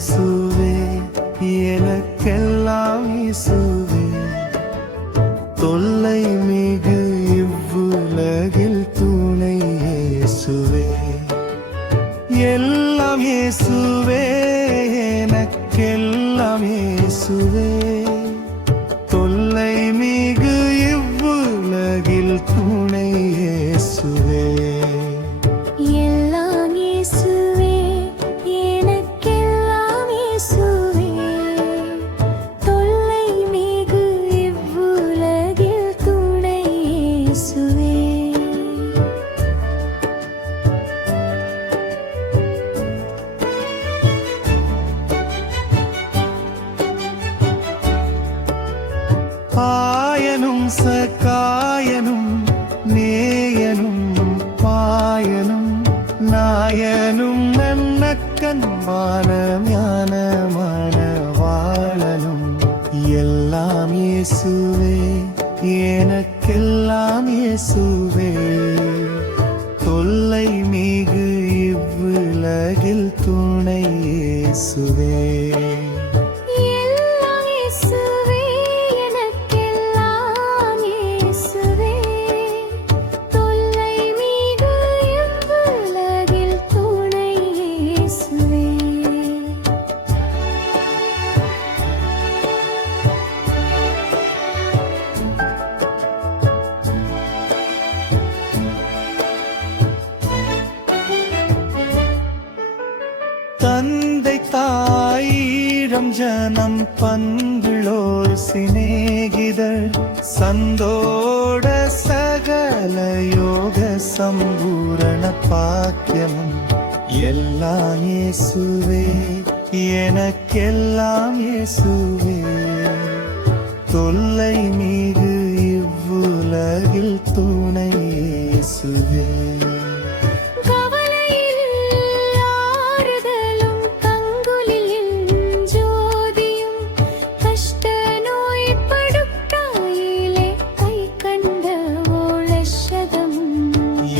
இயேசுவே எனக்கெல்லாம் இயேசுவே தொல்லை மிகு இவ்வுலகில் துணை இயேசுவே எல்லாம் இயேசுவே எனக்கெல்லாம் இயேசுவே தொல்லை மிகு இவ்வுலகில் துணை இயேசுவே எல்லாம் இயேசுவே எனக்கெல்லாம் இயேசுவே தொல்லை மிகு இவ்வுலகில் துணை இயேசுவே ஆயனும் சகாயனும் நேயனும் பாயனும் நாயனும் நன்னக்கன்பான ஞானமான வாழனும் எல்லாம் இயேசுவே எனக்கெல்லாம் இயேசுவே தொல்லை மிகு இவ்வுலகில் துணை இயேசுவே தந்தை தாயிரம் ஜனம் பந்துளோர் சிநேகிதர் சந்தோட சகல யோக சம்பூரண பாக்கியமும் எல்லாம் இயேசுவே எனக்கெல்லாம் இயேசுவே தொல்லை மிகு இவ்வுலகில் துணை இயேசுவே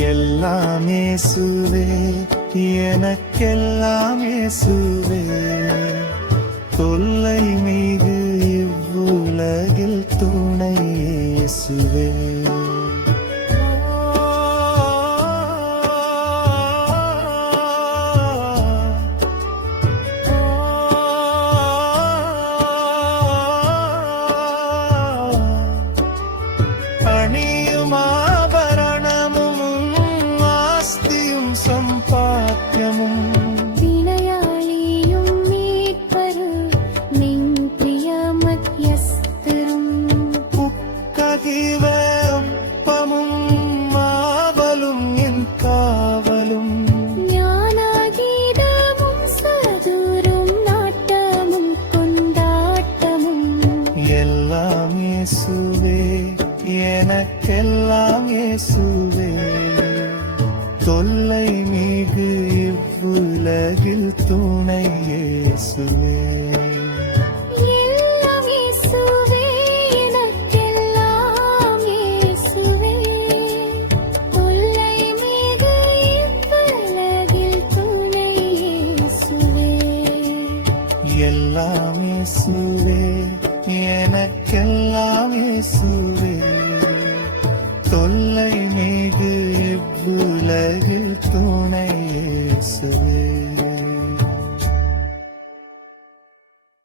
எல்லாம் இயேசுவே எனக்கெல்லாம் இயேசுவே தொல்லை மிகு இவ்வுலகில் துணை இயேசுவே சம்பாத்தியமும் வினையாளியும் மீட்பரும் நின் பிரிய மத்தியஸ்தரும் புக்கதிவ ஒப்பமும் மாவலும் என் காவலும் ஞானாகீதமும் சதுரும் நாட்டமும் கொண்டாட்டமும் எல்லாம் இயேசுவே எனக்கெல்லாம் இயேசுவே தொல்லை மிகு இவ்வுலகில் துணை இயேசுவே எல்லாம் இயேசுவே எனக்கெல்லாம் இயேசுவே தொல்லை மிகு இவ்வுலகில் துணை இயேசுவே எல்லாம் இயேசுவே எனக்கெல்லாம் இயேசுவே தொல்லை மிகு இவ்வுலகில் துணை இயேசுவே